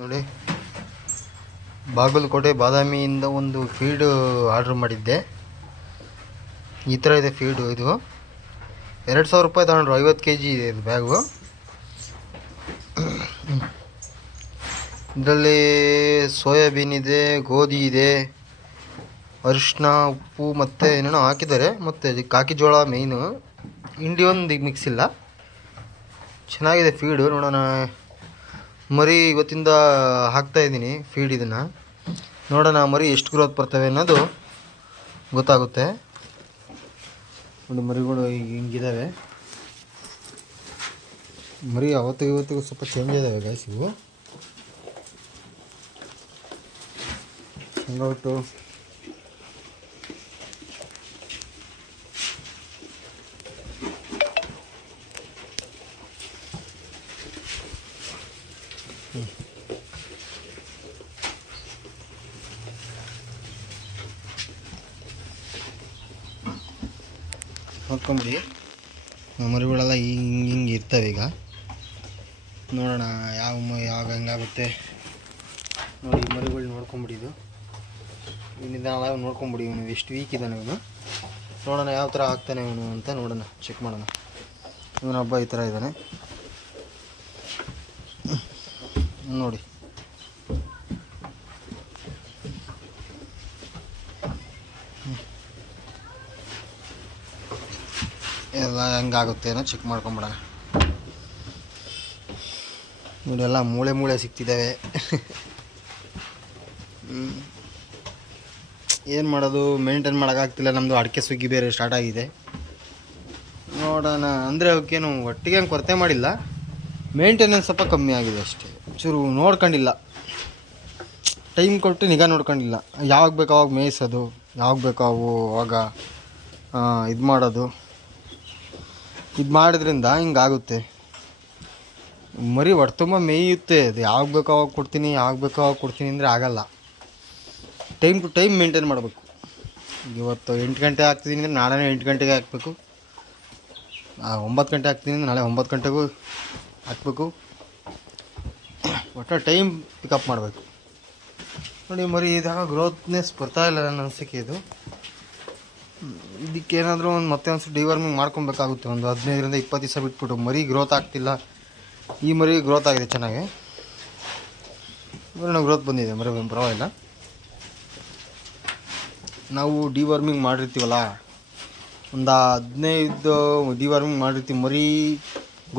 ನೋಡಿ, ಬಾಗಲಕೋಟೆ ಬಾದಾಮಿಯಿಂದ ಒಂದು feed order ಮಾಡಿದ್ದೆ. ಈ ಥರ ಇದೆ ಫೀಡು. ಇದು 2,000 ರೂಪಾಯಿ ತಗೊಂಡ್ರು. 50 kg ಇದೆ ಇದು ಬ್ಯಾಗು. ಇದರಲ್ಲಿ ಸೋಯಾಬೀನ್ ಇದೆ, ಗೋಧಿ ಇದೆ, ಅರಿಶಿನ, ಉಪ್ಪು ಮತ್ತು ಏನೇನೋ ಹಾಕಿದ್ದಾರೆ. ಮತ್ತು ಕಾಕಿ ಜೋಳ ಮೇಯ್ನು. ಹಿಂಡಿ ಒಂದು ಮಿಕ್ಸ್ ಇಲ್ಲ. ಚೆನ್ನಾಗಿದೆ ಫೀಡು. ನೋಡೋಣ, ಮರಿ ಇವತ್ತಿಂದ ಹಾಕ್ತಾಯಿದ್ದೀನಿ ಫೀಡ್. ಇದನ್ನು ನೋಡೋಣ ಮರಿ ಎಷ್ಟು ಗ್ರೋತ್ ಬರ್ತವೆ ಅನ್ನೋದು ಗೊತ್ತಾಗುತ್ತೆ. ಒಂದು ಮರಿಗಳು ಹಿಂಗಿದ್ದಾವೆ. ಮರಿ ಅವತ್ತಿಗೂ ಇವತ್ತಿಗೂ ಸ್ವಲ್ಪ ಚೇಂಜ್ ಇದ್ದಾವೆ ಗೈಸ್. ಇವು ಹಂಗಾಗ್ಬಿಟ್ಟು ನೋಡ್ಕೊಂಬಿಡಿ. ಮರಿಗಳೆಲ್ಲ ಹಿಂಗೆ ಇರ್ತವೆ. ಈಗ ನೋಡೋಣ ಯಾವಾಗ ಹಂಗಾಗುತ್ತೆ ನೋಡಿ. ಮರಿಗಳು ನೋಡ್ಕೊಂಬಿಡಿ. ಇವನಿದ್ದಾನಲ್ಲ, ಇವ್ನು ನೋಡ್ಕೊಂಬಿಡಿ. ಇವನು ಎಷ್ಟು ವೀಕ್ ಇದ್ದಾನೆ ಇವನು. ನೋಡೋಣ ಯಾವ ಥರ ಆಗ್ತಾನೆ ಇವನು ಅಂತ ನೋಡೋಣ, ಚೆಕ್ ಮಾಡೋಣ. ಇವನೊಬ್ಬ ಈ ಥರ ಇದ್ದಾನೆ ನೋಡಿ. ಎಲ್ಲ ಹೆಂಗಾಗುತ್ತೆ ಏನೋ ಚೆಕ್ ಮಾಡ್ಕೊಂಬಿಡೋಣ. ನೋಡಿ, ಎಲ್ಲ ಮೂಳೆ ಸಿಗ್ತಿದ್ದಾವೆ. ಏನು ಮಾಡೋದು, ಮೇಂಟೈನ್ ಮಾಡೋಕ್ಕಾಗ್ತಿಲ್ಲ. ನಮ್ಮದು ಅಡಿಕೆ ಸುಗ್ಗಿ ಬೇರೆ ಸ್ಟಾರ್ಟ್ ಆಗಿದೆ. ನೋಡೋಣ. ಅಂದರೆ ಅವಕ್ಕೇನು ಒಟ್ಟಿಗೆ ಹಂಗೆ ಕೊರತೆ ಮಾಡಿಲ್ಲ, ಮೇಂಟೆನೆನ್ಸ್ ಸ್ವಲ್ಪ ಕಮ್ಮಿ ಆಗಿದೆ ಅಷ್ಟೇ. ಚೂರು ನೋಡ್ಕೊಂಡಿಲ್ಲ, ಟೈಮ್ ಕೊಟ್ಟು ನಿಗಾ ನೋಡ್ಕೊಂಡಿಲ್ಲ. ಯಾವಾಗ ಬೇಕೋ ಅವಾಗ ಮೇಯಿಸೋದು, ಯಾವಾಗ ಬೇಕೋ ಅವಾಗ ಇದು ಮಾಡೋದು. ಇದು ಮಾಡೋದ್ರಿಂದ ಹಿಂಗಾಗುತ್ತೆ. ಮರಿ ಹೊಟ್ಟೆ ತುಂಬ ಮೇಯುತ್ತೆ. ಅದು ಯಾವಾಗ ಬೇಕೋ ಅವಾಗ ಕೊಡ್ತೀನಿ, ಯಾವಾಗ ಬೇಕೋ ಅವಾಗ ಕೊಡ್ತೀನಿ ಅಂದರೆ ಆಗೋಲ್ಲ. ಟೈಮ್ ಟು ಟೈಮ್ ಮೇಂಟೈನ್ ಮಾಡಬೇಕು. ಇವತ್ತು 8 ಗಂಟೆ ಹಾಕ್ತಿದ್ದೀನಿ ಅಂದರೆ ನಾಳೆ 8 ಗಂಟೆಗೆ ಹಾಕಬೇಕು. 9 ಗಂಟೆ ಹಾಕ್ತೀನಿ ಅಂದರೆ ನಾಳೆ 9 ಗಂಟೆಗೂ ಹಾಕಬೇಕು. ಒಟ್ಟು ಟೈಮ್ ಪಿಕಪ್ ಮಾಡಬೇಕು. ನೋಡಿ, ಮರಿ ಇದಾಗ ಗ್ರೋತ್ನೆಸ್ ಬರ್ತಾಯಿಲ್ಲ ನನ್ನ ಅನಿಸಿಕೆ. ಇದಕ್ಕೇನಾದರೂ ಮತ್ತೆ ಒಂದು ಡಿವರ್ಮಿಂಗ್ ಮಾಡ್ಕೊಬೇಕಾಗುತ್ತೆ. ಒಂದು 15ರಿಂದ 20 ದಿವಸ ಬಿಟ್ಬಿಟ್ಟು. ಮರಿ ಗ್ರೋತ್ ಆಗ್ತಿಲ್ಲ. ಈ ಮರಿ ಗ್ರೋತ್ ಆಗಿದೆ ಚೆನ್ನಾಗಿ. ಗ್ರೋತ್ ಬಂದಿದೆ ಮರಿ, ಪರವಾಗಿಲ್ಲ. ನಾವು ಡಿವರ್ಮಿಂಗ್ ಮಾಡಿರ್ತೀವಲ್ಲ, ಒಂದು 15 ಡಿವರ್ಮಿಂಗ್ ಮಾಡಿರ್ತೀವಿ. ಮರಿ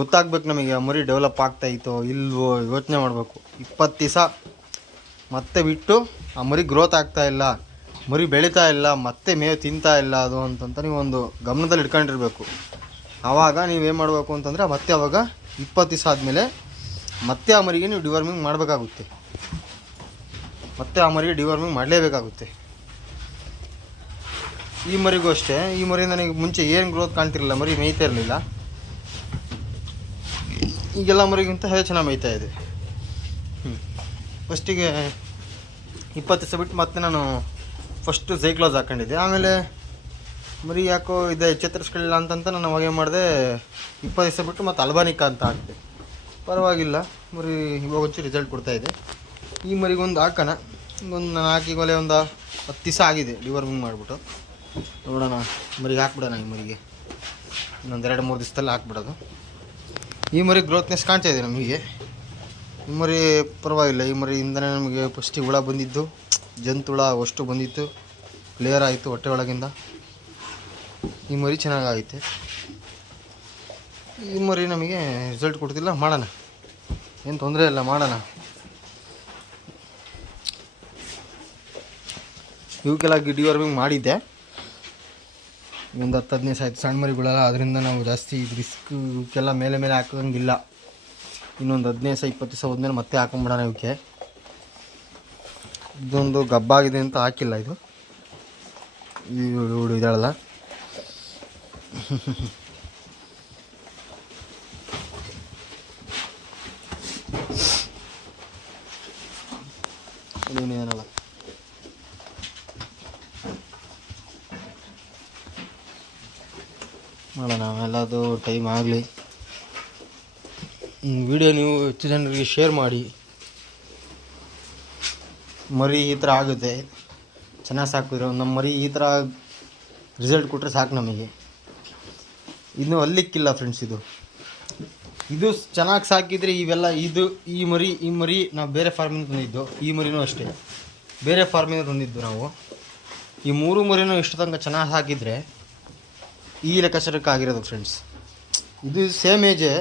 ಗೊತ್ತಾಗ್ಬೇಕು ನಮಗೆ, ಆ ಮರಿ ಡೆವಲಪ್ ಆಗ್ತಾಯಿತ್ತೋ ಇಲ್ವೋ ಯೋಚನೆ ಮಾಡಬೇಕು. 20 ದಿವಸ ಮತ್ತೆ ಬಿಟ್ಟು ಆ ಮರಿ ಗ್ರೋತ್ ಆಗ್ತಾಯಿಲ್ಲ, ಮರಿ ಬೆಳೀತಾ ಇಲ್ಲ, ಮತ್ತೆ ಮೇವು ತಿಂತಾ ಇಲ್ಲ ಅದು ಅಂತಂತ ನೀವೊಂದು ಗಮನದಲ್ಲಿ ಇಟ್ಕೊಂಡಿರ್ಬೇಕು. ಆವಾಗ ನೀವೇನು ಮಾಡಬೇಕು ಅಂತಂದರೆ ಮತ್ತೆ ಆವಾಗ 20 ದಿವಸ ಆದಮೇಲೆ ಮತ್ತೆ ಆ ಮರಿಗೆ ನೀವು ಡಿವರ್ಮಿಂಗ್ ಮಾಡಬೇಕಾಗುತ್ತೆ. ಮತ್ತೆ ಆ ಮರಿಗೆ ಡಿವರ್ಮಿಂಗ್ ಮಾಡಲೇಬೇಕಾಗುತ್ತೆ. ಈ ಮರಿಗೂ ಅಷ್ಟೇ. ಈ ಮರಿ ನನಗೆ ಮುಂಚೆ ಏನು ಗ್ರೋತ್ ಕಾಣ್ತಿರಲಿಲ್ಲ, ಮರಿ ಮೇಯ್ತಾ ಇರಲಿಲ್ಲ. ಈಗೆಲ್ಲ ಮರಿಗಿಂತ ಚೆನ್ನಾಗಿ ಮೇಯ್ತಾ ಇದೆ. ಫಸ್ಟಿಗೆ 20 ದಿವಸ ಬಿಟ್ಟು ಮತ್ತೆ ನಾನು ಫಸ್ಟು ಝೈಕ್ಲೋಸ್ ಹಾಕ್ಕೊಂಡಿದ್ದೆ. ಆಮೇಲೆ ಮರಿ ಯಾಕೋ ಇದೆ ಚೇತರಿಸ್ಕೊಳ್ಳಿಲ್ಲ ಅಂತಂತ ನಾನು ಅವಾಗ ಏನು ಮಾಡಿದೆ, 20 ದಿವಸ ಬಿಟ್ಟು ಮತ್ತು ಅಲ್ಬಾನಿಕಾ ಅಂತ ಹಾಕಿದೆ. ಪರವಾಗಿಲ್ಲ, ಮರಿ ಇವಾಗ ಒಂಚೂರು ರಿಸಲ್ಟ್ ಕೊಡ್ತಾಯಿದೆ. ಈ ಮರಿಗೊಂದು ಹಾಕೋಣ. ನಾನು ಹಾಕಿಗೊಲೆ ಒಂದು 10 ದಿವಸ ಆಗಿದೆ ಡಿವರ್ಮಿಂಗ್ ಮಾಡಿಬಿಟ್ಟು. ನೋಡೋಣ, ಮರಿಗೆ ಹಾಕ್ಬಿಡೋಣ. ಈ ಮರಿಗೆ ಇನ್ನೊಂದು 2-3 ದಿವಸದಲ್ಲಿ ಹಾಕ್ಬಿಡೋದು. ಈ ಮರಿ ಗ್ರೋತ್ನೆಸ್ ಕಾಣ್ತಾ ಇದೆ ನಮಗೆ. ಈ ಮರಿ ಪರವಾಗಿಲ್ಲ. ಈ ಮರಿಯಿಂದನೇ ನಮಗೆ ಫಸ್ಟಿಗೆ ಹುಳ ಬಂದಿದ್ದು, ಜಂತುಳ ಅಷ್ಟು ಬಂದಿತ್ತು, ಕ್ಲಿಯರ್ ಆಯಿತು ಹೊಟ್ಟೆ ಒಳಗಿಂದ. ಈ ಮರಿ ಚೆನ್ನಾಗೈತೆ. ಈ ಮರಿ ನಮಗೆ ರಿಸಲ್ಟ್ ಕೊಡ್ತಿಲ್ಲ. ಮಾಡೋಣ, ಏನು ತೊಂದರೆ ಇಲ್ಲ, ಮಾಡೋಣ. ಇವಕ್ಕೆಲ್ಲ ಡಿವರ್ಮಿಂಗ್ ಮಾಡಿದ್ದೆ. ಒಂದು 10-15 ದಿವಸ ಆಯಿತು ಸಣ್ಣ ಮರಿಗಳೆಲ್ಲ. ಅದರಿಂದ ನಾವು ಜಾಸ್ತಿ ರಿಸ್ಕ್ ಇವಕ್ಕೆಲ್ಲ ಮೇಲೆ ಹಾಕೋಂಗಿಲ್ಲ. ಇನ್ನೊಂದು 15 ದಿವಸ 20 ದಿವಸ ಹೋದ್ಮೇಲೆ ಮತ್ತೆ ಹಾಕೊಂಬಿಡೋಣ. ಇವಕ್ಕೆ ಇದೊಂದು ಗಬ್ಬಾಗಿದೆ ಅಂತ ಹಾಕಿಲ್ಲ. ಇದು ಇದ್ದಾಳಲ್ಲ, ಏನಲ್ಲ. ಮಾಡೋಣ, ಎಲ್ಲದು ಟೈಮ್ ಆಗಲಿ. ವಿಡಿಯೋ ನೀವು ಹೆಚ್ಚು ಜನರಿಗೆ ಶೇರ್ ಮಾಡಿ. ಮರಿ ಈ ಥರ ಆಗುತ್ತೆ. ಚೆನ್ನಾಗಿ ಸಾಕಿದ್ರು ನಮ್ಮ ಮರಿ ಈ ಥರ ರಿಸಲ್ಟ್ ಕೊಟ್ಟರೆ ಸಾಕು ನಮಗೆ. ಇನ್ನೂ ಅಲ್ಲಿಕ್ಕಿಲ್ಲ ಫ್ರೆಂಡ್ಸ್. ಇದು ಚೆನ್ನಾಗಿ ಸಾಕಿದರೆ ಇವೆಲ್ಲ ಈ ಮರಿ ನಾವು ಬೇರೆ ಫಾರ್ಮಿಂದ ತಂದಿದ್ದು. ಈ ಮರಿನೂ ಅಷ್ಟೇ ಬೇರೆ ಫಾರ್ಮಿಂದ ತಂದಿದ್ದು ನಾವು. ಈ 3 ಮರಿನೂ ಇಷ್ಟು ತನಕ ಚೆನ್ನಾಗಿ ಹಾಕಿದರೆ ಈ ಲೆಕ್ಕಾಚಾರಕ್ಕೆ ಆಗಿರೋದು ಫ್ರೆಂಡ್ಸ್. ಇದು ಸೇಮ್ ಏಜೇ,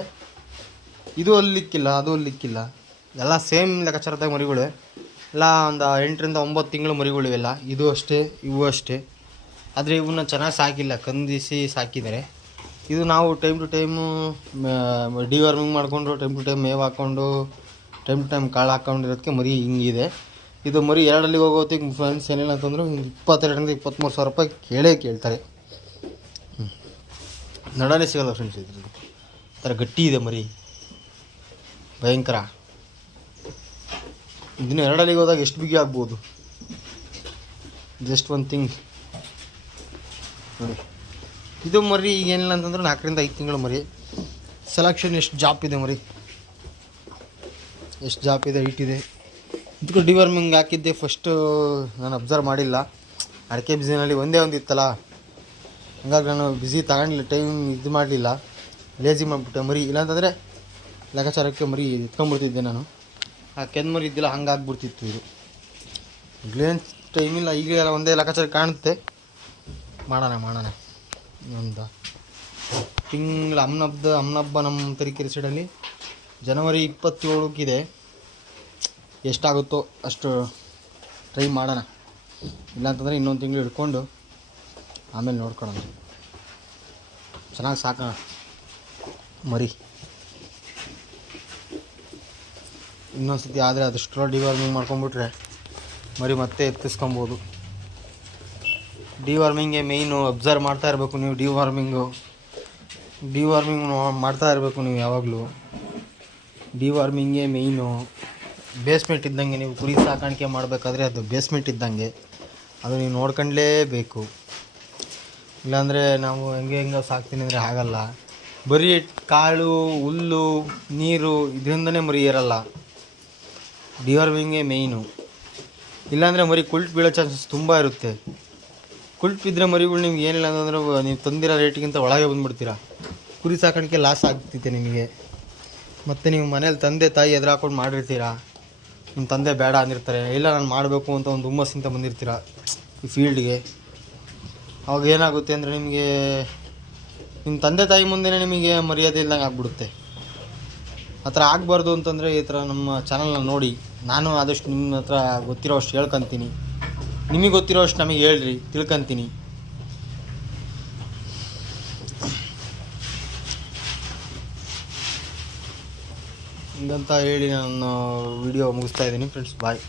ಇದು ಅಲ್ಲಿಕ್ಕಿಲ್ಲ ಅದು ಅಲ್ಲಿಕ್ಕಿಲ್ಲ, ಎಲ್ಲ ಸೇಮ್ ಲೆಕ್ಕಾಚಾರದ ಮರಿಗಳೇ. ಎಲ್ಲ ಒಂದು 8 ರಿಂದ 9 ತಿಂಗಳು ಮರಿಗಳಿವೆಲ್ಲ. ಇದು ಅಷ್ಟೇ ಇವು ಅಷ್ಟೇ. ಆದರೆ ಇವನ್ನ ಚೆನ್ನಾಗಿ ಸಾಕಿಲ್ಲ, ಕಂದಿಸಿ ಸಾಕಿದ್ದಾರೆ. ಇದು ನಾವು ಟೈಮ್ ಟು ಟೈಮು ಡಿವಾರ್ಮಿಂಗ್ ಮಾಡಿಕೊಂಡು ಟೈಮ್ ಟು ಟೈಮ್ ಮೇವು ಹಾಕ್ಕೊಂಡು ಟೈಮ್ ಟು ಟೈಮ್ ಕಾಳು ಹಾಕ್ಕೊಂಡಿರೋದಕ್ಕೆ ಮರಿ ಹಿಂಗಿದೆ. ಇದು ಮರಿ 2 ಹೋಗೋತ್ತಿಗೆ ಫ್ರೆಂಡ್ಸ್ ಏನಿಲ್ಲ ಅಂತಂದ್ರೆ 22 ರಿಂದ 23 ಸಾವಿರ ರೂಪಾಯಿ ಕೇಳ್ತಾರೆ. ನಡಾನೇ ಸಿಗೋಲ್ಲ ಫ್ರೆಂಡ್ಸ್. ಇದ್ರದ್ದು ಥರ ಗಟ್ಟಿ ಇದೆ ಮರಿ, ಭಯಂಕರ. ಇದನ್ನು 2 ಹೋದಾಗ ಎಷ್ಟು ಬಿಗಿ ಆಗ್ಬೋದು, ಜಸ್ಟ್ ಒಂದು ಥಿಂಗ್ ನೋಡಿ. ಇದು ಮರಿ ಈಗ ಏನಿಲ್ಲ ಅಂತಂದ್ರೆ 4 ರಿಂದ 5 ತಿಂಗಳು ಮರಿ. ಸೆಲೆಕ್ಷನ್ ಎಷ್ಟು ಜಾಪ್ ಇದೆ ಮರಿ, ಎಷ್ಟು ಜಾಪ್ ಇದೆ, ಹೈಟ್ ಇದೆ. ಇದಕ್ಕೂ ಡಿವರ್ಮಿಂಗ್ ಹಾಕಿದ್ದೆ ಫಸ್ಟು ನಾನು ಅಬ್ಸರ್ವ್ ಮಾಡಿಲ್ಲ. ಅಡಿಕೆ ಬಿಸಿನಲ್ಲಿ ಒಂದೇ ಒಂದು ಇತ್ತಲ್ಲ, ಹಂಗಾಗಿ ನಾನು ಬಿಸಿ ತಗೊಂಡಿಲ್ಲ, ಟೈಮ್ ಇದು ಮಾಡಲಿಲ್ಲ, ಲೇಜಿ ಮಾಡಿಬಿಟ್ಟೆ ಮರಿ. ಇಲ್ಲಾಂತಂದರೆ ಲೆಕ್ಕಾಚಾರಕ್ಕೆ ಮರಿ ಎತ್ಕೊಂಡ್ಬಿಡ್ತಿದ್ದೆ ನಾನು. ಆ ಕೆಂದು ಮರಿ ಇದ್ದಿಲ್ಲ, ಹಂಗಾಗ್ಬಿಡ್ತಿತ್ತು. ಇದು ಈಗಲೇನು ಟೈಮಿಲ್ಲ, ಈಗಲೆಲ್ಲ ಒಂದೇ ಲೆಕ್ಕಾಚಾರ ಕಾಣುತ್ತೆ. ಮಾಡೋಣ ಒಂದು ತಿಂಗಳು ಅಮ್ಮನಬ್ಬ ನಮ್ಮ ತರೀಕೆರೆ ಸೈಡಲ್ಲಿ ಜನವರಿ 27 ಎಷ್ಟಾಗುತ್ತೋ ಅಷ್ಟು ಟ್ರೈ ಮಾಡೋಣ. ಇಲ್ಲಾಂತಂದರೆ ಇನ್ನೊಂದು ತಿಂಗಳು ಹಿಡ್ಕೊಂಡು ಆಮೇಲೆ ನೋಡ್ಕೊಳ್ಳೋಣ. ಚೆನ್ನಾಗಿ ಸಾಕೋಣ ಮರಿ. ಇನ್ನೊಂದು ಸತಿ ಆದರೆ ಅದಷ್ಟು ಡಿವಾರ್ಮಿಂಗ್ ಮಾಡ್ಕೊಂಬಿಟ್ರೆ ಮರಿ ಮತ್ತೆ ಎತ್ತಿಸ್ಕೊಬೋದು. ಡಿವಾರ್ಮಿಂಗೇ ಮೇಯ್ನು. ಅಬ್ಸರ್ವ್ ಮಾಡ್ತಾ ಇರಬೇಕು ನೀವು. ಡಿವಾರ್ಮಿಂಗ್ ಮಾಡ್ತಾ ಇರಬೇಕು ನೀವು ಯಾವಾಗಲೂ. ಡಿವಾರ್ಮಿಂಗೇ ಮೇಯ್ನು. ಬೇಸ್ಮೆಂಟ್ ಇದ್ದಂಗೆ ನೀವು ಕುರಿ ಸಾಕಾಣಿಕೆ ಮಾಡಬೇಕಾದ್ರೆ ಅದು ಬೇಸ್ಮೆಂಟ್ ಇದ್ದಂಗೆ, ಅದು ನೀವು ನೋಡ್ಕೊಂಡ್ಲೇಬೇಕು. ಇಲ್ಲಾಂದರೆ ನಾವು ಹೆಂಗೆ ಸಾಕ್ತೀನಿ ಅಂದರೆ ಆಗಲ್ಲ. ಬರೀ ಕಾಳು ಹುಲ್ಲು ನೀರು ಇದರಿಂದನೇ ಮರಿ ಏರಲ್ಲ. ಡಿವಾರ್ಮಿಂಗೇ ಮೇಯ್ನು. ಇಲ್ಲಾಂದರೆ ಮರಿ ಕುಲ್ಟ್ ಬೀಳೋ ಚಾನ್ಸಸ್ ತುಂಬ ಇರುತ್ತೆ. ಕುಲ್ಟ್ ಬಿದ್ದರೆ ಮರಿಗಳು ನಿಮ್ಗೆ ಏನಿಲ್ಲ ಅಂತಂದ್ರೆ ನೀವು ತಂದಿರೋ ರೇಟಿಗಿಂತ ಒಳಗೆ ಬಂದುಬಿಡ್ತೀರ. ಕುರಿ ಸಾಕಾಣಿಕೆ ಲಾಸ್ ಆಗ್ತೈತೆ ನಿಮಗೆ. ಮತ್ತು ನೀವು ಮನೇಲಿ ತಂದೆ ತಾಯಿ ಎದುರು ಹಾಕೊಂಡು ಮಾಡಿರ್ತೀರ, ನಿಮ್ಮ ತಂದೆ ಬೇಡ ಅಂದಿರ್ತಾರೆ, ಇಲ್ಲ ನಾನು ಮಾಡಬೇಕು ಅಂತ ಒಂದು ಹುಮ್ಮಸ್ಸಿಂತ ಬಂದಿರ್ತೀರ ಈ ಫೀಲ್ಡ್ಗೆ. ಅವಾಗ ಏನಾಗುತ್ತೆ ಅಂದರೆ ನಿಮಗೆ ನಿಮ್ಮ ತಂದೆ ತಾಯಿ ಮುಂದೆನೇ ನಿಮಗೆ ಮರ್ಯಾದೆ ಇಲ್ದಂಗೆ ಆಗ್ಬಿಡುತ್ತೆ. ಆ ಥರ ಆಗಬಾರ್ದು ಅಂತಂದರೆ ಈ ಥರ ನಮ್ಮ ಚಾನಲ್ನ ನೋಡಿ. ನಾನು ಆದಷ್ಟು ನಿಮ್ಮ ಹತ್ರ ಗೊತ್ತಿರೋ ಅಷ್ಟು ಹೇಳ್ಕೊತೀನಿ, ನಿಮಗೆ ಗೊತ್ತಿರೋ ಅಷ್ಟು ನಮಗೆ ಹೇಳ್ರಿ, ತಿಳ್ಕೊತೀನಿ. ಹಿಂಗಂತ ಹೇಳಿ ನಾನು ವಿಡಿಯೋ ಮುಗಿಸ್ತಾ ಇದ್ದೀನಿ ಫ್ರೆಂಡ್ಸ್. ಬಾಯ್.